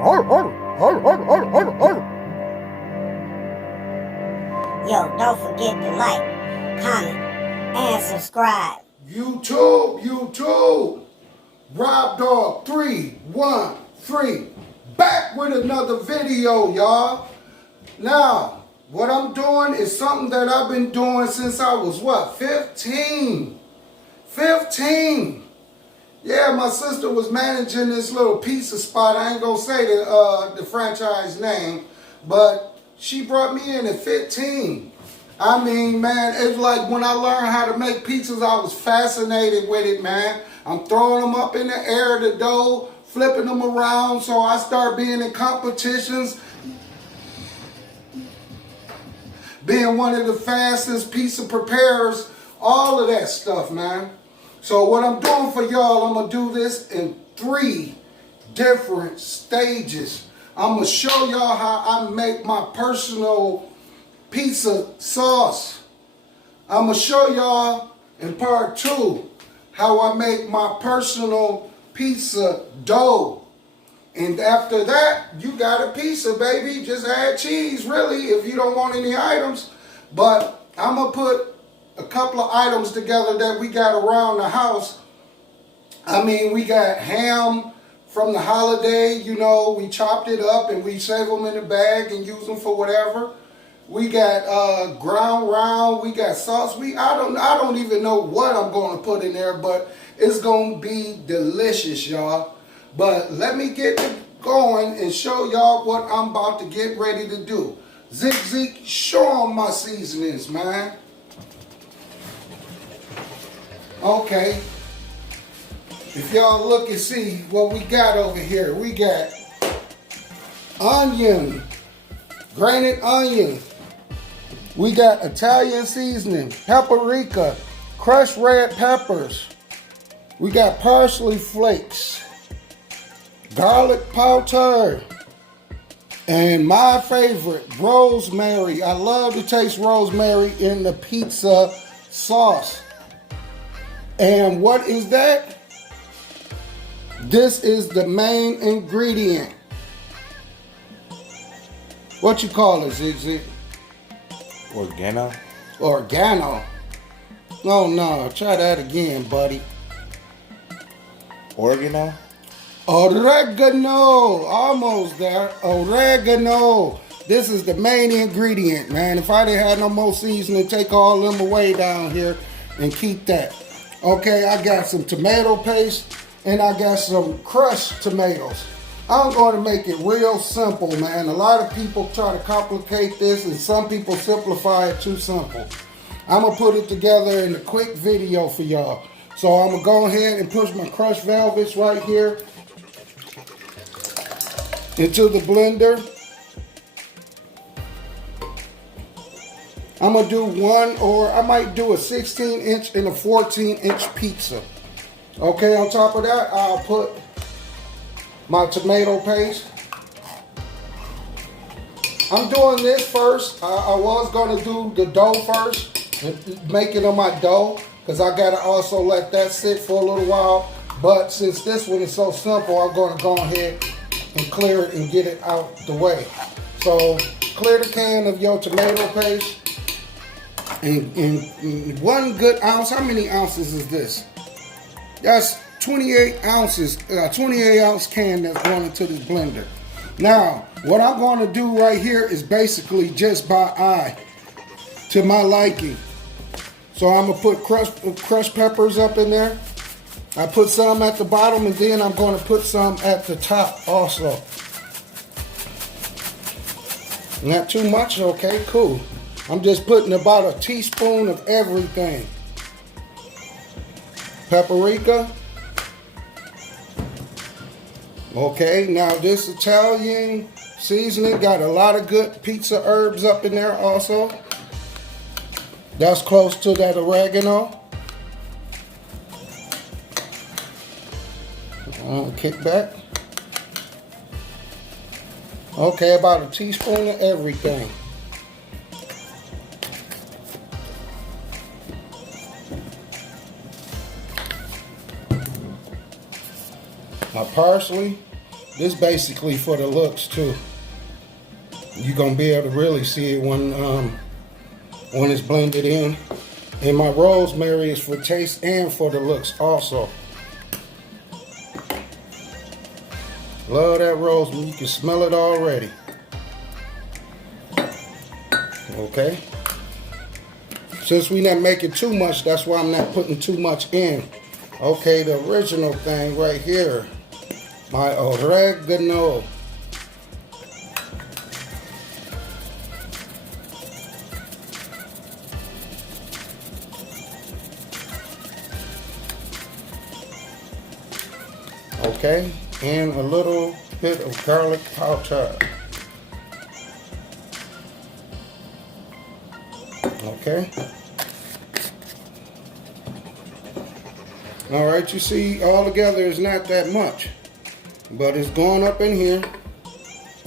Yo, don't forget to like, comment, and subscribe. YouTube, Rob Dog 313, back with another video, y'all. Now, what I'm doing is something that I've been doing since I was, 15? 15. Yeah, my sister was managing this little pizza spot. I ain't gonna say the franchise name, but she brought me in at 15. I mean, man, it's like when I learned how to make pizzas, I was fascinated with it, man. I'm throwing them up in the air, the dough, flipping them around, so I start being in competitions, being one of the fastest pizza preparers, all of that stuff, man. So what I'm doing for y'all, I'm going to do this in 3 different stages. I'm going to show y'all how I make my personal pizza sauce. I'm going to show y'all in part 2 how I make my personal pizza dough. And after that, you got a pizza, baby. Just add cheese, really, if you don't want any items. But I'm going to put a couple of items together that we got around the house. I mean, we got ham from the holiday, you know, we chopped it up and we save them in a bag and use them for whatever. We got ground round, we got sauce. I don't even know what I'm going to put in there, but it's going to be delicious, y'all. But let me get it going and show y'all what I'm about to get ready to do. Zeke, show them my seasonings, man. Okay, if y'all look and see what we got over here, we got onion, grated onion. We got Italian seasoning, paprika, crushed red peppers. We got parsley flakes, garlic powder, and my favorite, rosemary. I love to taste rosemary in the pizza sauce. And what is that? This is the main ingredient. What you call it, Zig? Oregano. Oregano. No, try that again, buddy. Oregano. Oregano. Almost there. Oregano. This is the main ingredient, man. If I didn't have no more seasoning, take all them away down here and keep that. Okay, I got some tomato paste and I got some crushed tomatoes. I'm going to make it real simple, man. A lot of people try to complicate this and some people simplify it too simple. I'm going to put it together in a quick video for y'all. So I'm going to go ahead and push my crushed velvets right here into the blender. I'm going to do one, or I might do a 16-inch and a 14-inch pizza. Okay, on top of that, I'll put my tomato paste. I'm doing this first. I was going to do the dough first, making of my dough, because I got to also let that sit for a little while. But since this one is so simple, I'm going to go ahead and clear it and get it out the way. So clear the can of your tomato paste. And 1 good ounce, how many ounces is this? That's 28 ounces, 28 ounce can that's going into this blender. Now, what I'm going to do right here is basically just by eye, to my liking. So I'm going to put crushed peppers up in there. I put some at the bottom and then I'm going to put some at the top also. Not too much, okay, cool. I'm just putting about a teaspoon of everything. Paprika. Okay, now this Italian seasoning got a lot of good pizza herbs up in there also. That's close to that oregano. Kick back. Okay, about a teaspoon of everything. My parsley, This basically for the looks too. You're gonna be able to really see it when it's blended in. And my rosemary is for taste and for the looks also. Love that rosemary. You can smell it already. Okay. Since we not making too much, that's why I'm not putting too much in. Okay, the original thing right here. My oregano. Okay, and a little bit of garlic powder. Okay. All right, you see, all together is not that much, but it's going up in here.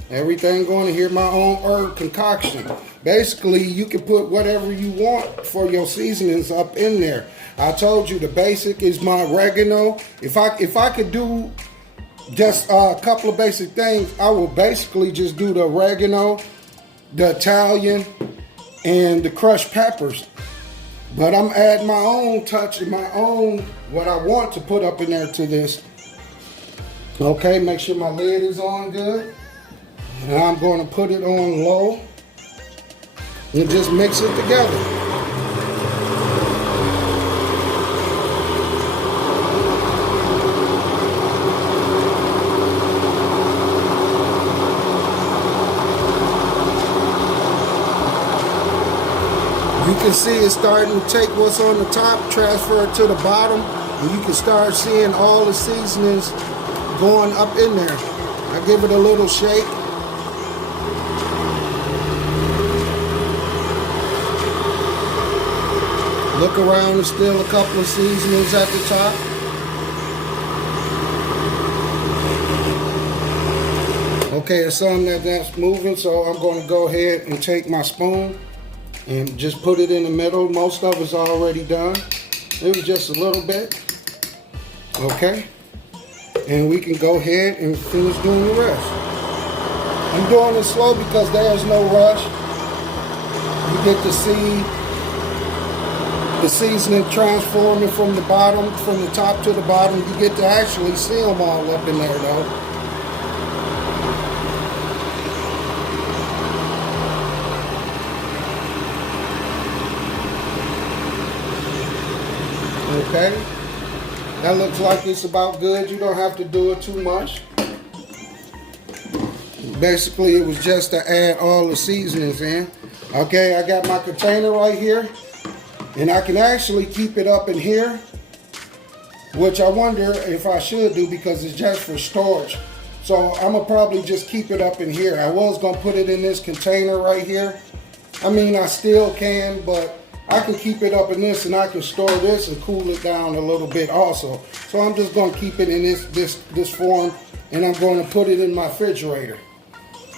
Everything going in here, my own herb concoction. Basically, you can put whatever you want for your seasonings up in there. I told you the basic is my oregano. If I could do just a couple of basic things, I would basically just do the oregano, the Italian, and the crushed peppers. But I'm adding my own touch and my own, what I want to put up in there to this. Okay, make sure my lid is on good. And I'm going to put it on low and just mix it together. You can see it's starting to take what's on the top, transfer it to the bottom, and you can start seeing all the seasonings going up in there. I give it a little shake. Look around, there's still a couple of seasonings at the top. Okay, it's something that's moving, so I'm going to go ahead and take my spoon and just put it in the middle. Most of it's already done. It was just a little bit. Okay. And we can go ahead and finish doing the rest. I'm doing it slow because there's no rush. You get to see the seasoning transforming from the bottom, from the top to the bottom. You get to actually see them all up in there though. Okay, that looks like it's about good. You don't have to do it too much. Basically, it was just to add all the seasonings in. Okay, I got my container right here, and I can actually keep it up in here, which I wonder if I should do because it's just for storage. So I'm gonna probably just keep it up in here. I was gonna put it in this container right here. I mean, I still can, but I can keep it up in this and I can store this and cool it down a little bit also. So I'm just going to keep it in this form, and I'm going to put it in my refrigerator.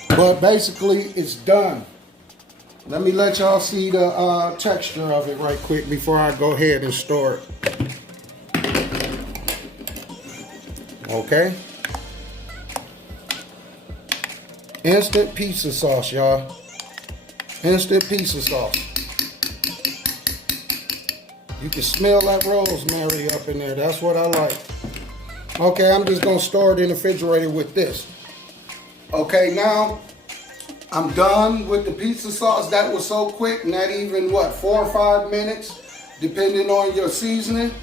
But basically it's done. Let me let y'all see the texture of it right quick before I go ahead and store it. Okay. Instant pizza sauce, y'all. Instant pizza sauce. You can smell that rosemary up in there. That's what I like. Okay, I'm just going to store it in the refrigerator with this. Okay, now I'm done with the pizza sauce. That was so quick. Not even, what, 4 or 5 minutes, depending on your seasoning.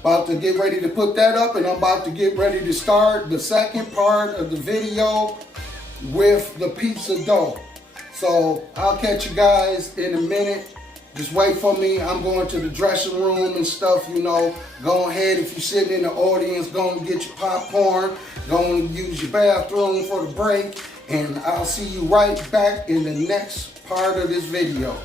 About to get ready to put that up, and I'm about to get ready to start the second part of the video with the pizza dough. So I'll catch you guys in a minute. Just wait for me. I'm going to the dressing room and stuff, you know. Go ahead, if you're sitting in the audience, go and get your popcorn. Go and use your bathroom for the break. And I'll see you right back in the next part of this video.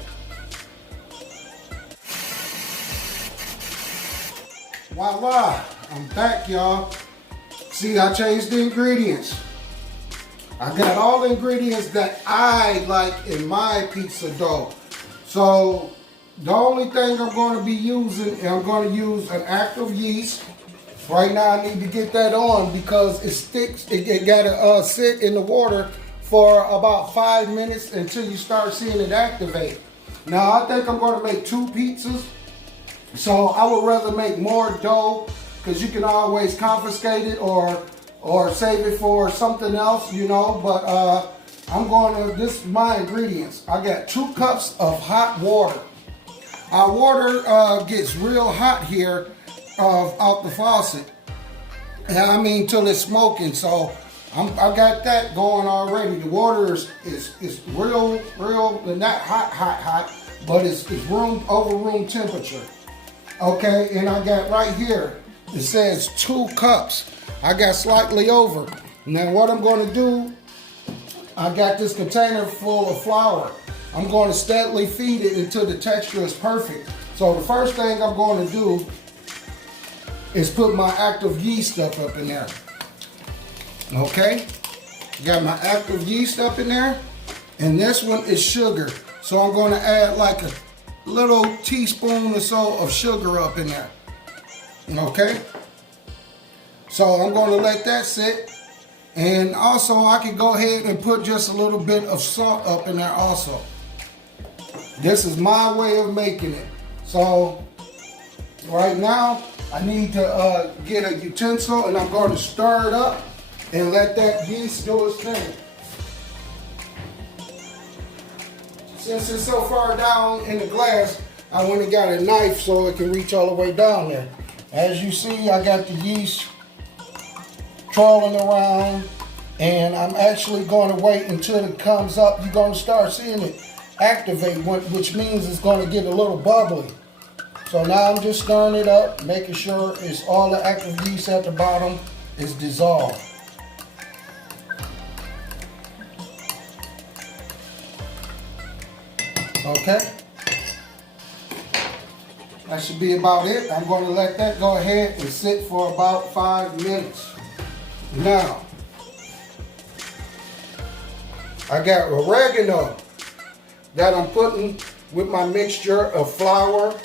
Voila, I'm back, y'all. See, I changed the ingredients. I got all the ingredients that I like in my pizza dough. So the only thing I'm going to be using, I'm going to use an active yeast. Right now I need to get that on because it sticks. It gotta sit in the water for about 5 minutes until you start seeing it activate. Now I think I'm gonna make 2 pizzas. So I would rather make more dough because you can always confiscate it or save it for something else, you know. But this is my ingredients. I got 2 cups of hot water. Our water gets real hot here out the faucet. And I mean till it's smoking. So I got that going already. The water is real, not hot, but it's over room temperature. Okay, and I got right here, it says 2 cups. I got slightly over. Now what I'm going to do, I got this container full of flour. I'm going to steadily feed it until the texture is perfect. So the first thing I'm going to do is put my active yeast stuff up in there. Okay, got my active yeast up in there, and this one is sugar. So I'm going to add like a little teaspoon or so of sugar up in there. Okay, so I'm going to let that sit, and also I can go ahead and put just a little bit of salt up in there also. This is my way of making it. So right now I need to get a utensil, and I'm going to stir it up and let that yeast do its thing. Since it's so far down in the glass, I went and got a knife so it can reach all the way down there. As you see, I got the yeast trolling around, and I'm actually going to wait until it comes up. You're going to start seeing it activate, which means it's going to get a little bubbly. So now I'm just stirring it up, making sure it's all the active yeast at the bottom is dissolved. Okay, that should be about it. I'm going to let that go ahead and sit for about 5 minutes. Now, I got oregano that I'm putting with my mixture of flour,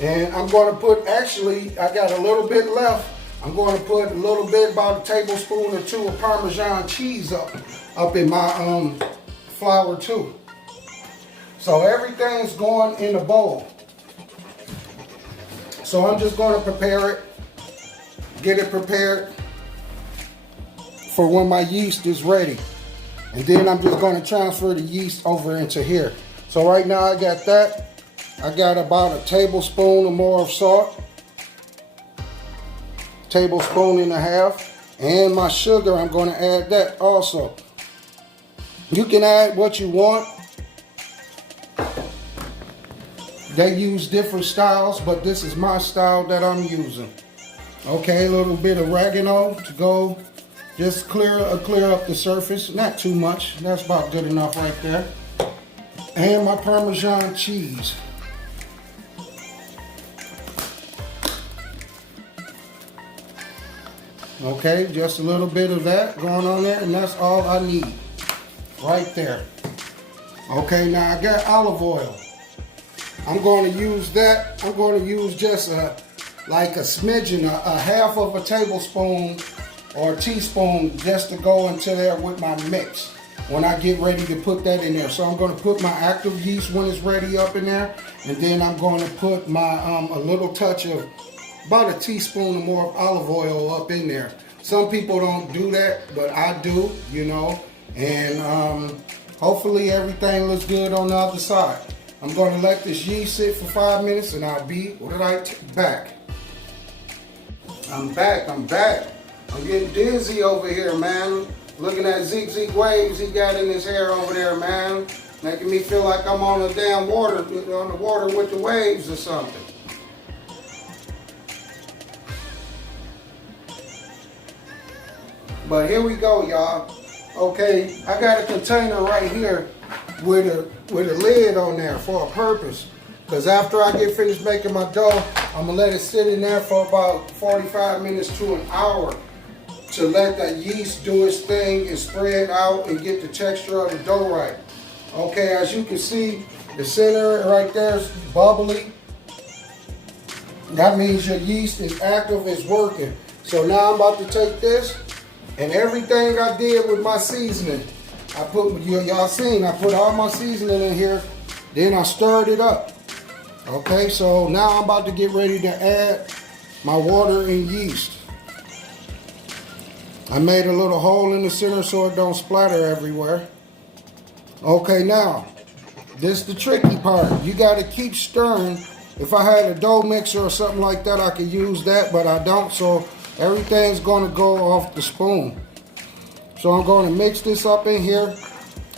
and I'm going to put, actually, I got a little bit left. I'm going to put a little bit, about a tablespoon or 2 of Parmesan cheese up in my flour too. So everything's going in the bowl. So I'm just going to prepare it, get it prepared for when my yeast is ready. And then I'm just going to transfer the yeast over into here. So right now I got that. I got about a tablespoon or more of salt. Tablespoon and a half. And my sugar, I'm going to add that also. You can add what you want. They use different styles, but this is my style that I'm using. Okay, a little bit of oregano to go, just clear up the surface, not too much. That's about good enough right there. And my Parmesan cheese. Okay, just a little bit of that going on there, and that's all I need right there. Okay, now I got olive oil. I'm going to use that. I'm going to use just like a smidgen, a half of a tablespoon or a teaspoon just to go into there with my mix when I get ready to put that in there. So I'm going to put my active yeast when it's ready up in there, and then I'm going to put my a little touch of about a teaspoon or more of olive oil up in there. Some people don't do that, but I do, you know, and hopefully everything looks good on the other side. I'm going to let this yeast sit for 5 minutes, and I'll be back. I'm back. I'm getting dizzy over here, man. Looking at zig waves he got in his hair over there, man. Making me feel like I'm on the damn water, on the water with the waves or something. But here we go, y'all. Okay, I got a container right here with a lid on there for a purpose. Because after I get finished making my dough, I'm going to let it sit in there for about 45 minutes to an hour to let that yeast do its thing and spread out and get the texture of the dough right. Okay, as you can see, the center right there is bubbly. That means your yeast is active, it's working. So now I'm about to take this and everything I did with my seasoning. I put, y'all seen, I put all my seasoning in here. Then I stirred it up. Okay, so now I'm about to get ready to add my water and yeast. I made a little hole in the center so it don't splatter everywhere. Okay, now, this is the tricky part. You gotta keep stirring. If I had a dough mixer or something like that, I could use that, but I don't, so everything's gonna go off the spoon. So I'm gonna mix this up in here.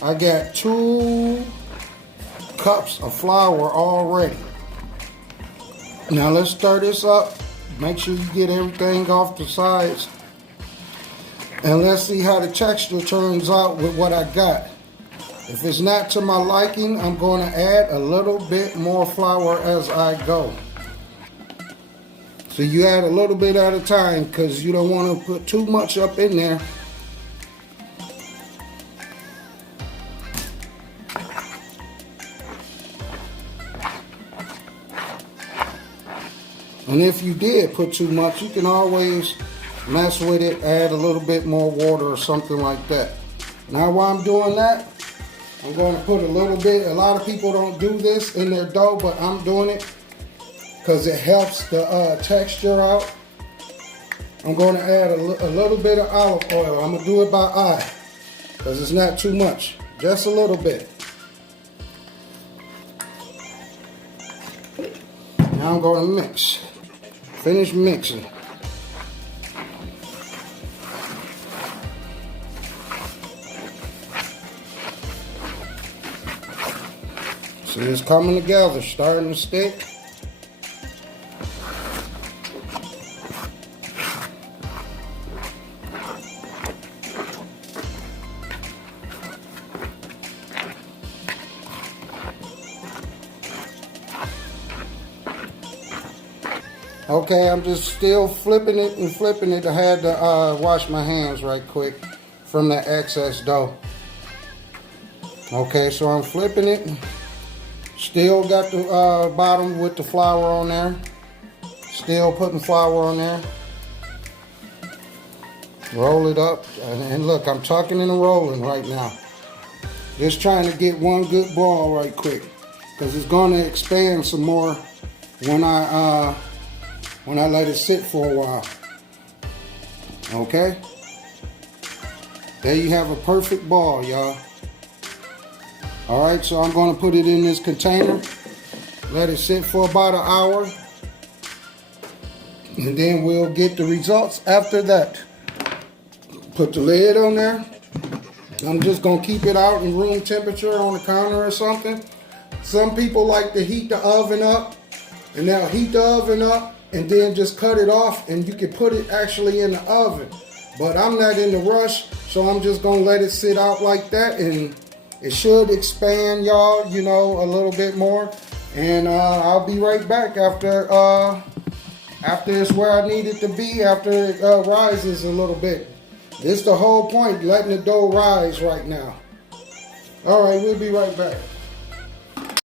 I got 2 cups of flour already. Now let's stir this up. Make sure you get everything off the sides. And let's see how the texture turns out with what I got. If it's not to my liking, I'm going to add a little bit more flour as I go. So you add a little bit at a time because you don't want to put too much up in there. And if you did put too much, you can always mess with it, add a little bit more water or something like that. Now while I'm doing that, I'm going to put a little bit, a lot of people don't do this in their dough, but I'm doing it because it helps the texture out. I'm going to add a little bit of olive oil. I'm going to do it by eye because it's not too much, just a little bit. Now I'm going to mix. Finish mixing. See, it's coming together, starting to stick. Okay, I'm just still flipping it and flipping it. I had to wash my hands right quick from the excess dough. Okay, so I'm flipping it. Still got the bottom with the flour on there. Still putting flour on there. Roll it up. And look, I'm tucking and rolling right now. Just trying to get one good ball right quick. Because it's going to expand some more when I let it sit for a while. Okay? There you have a perfect ball, y'all. Alright, so I'm going to put it in this container. Let it sit for about an hour. And then we'll get the results after that. Put the lid on there. I'm just going to keep it out in room temperature on the counter or something. Some people like to heat the oven up. And they'll heat the oven up and then just cut it off and you can put it actually in the oven. But I'm not in the rush, so I'm just gonna let it sit out like that, and it should expand, y'all, you know, a little bit more. And I'll be right back after it's where I need it to be, after it rises a little bit. This is the whole point, letting the dough rise right now. All right, we'll be right back.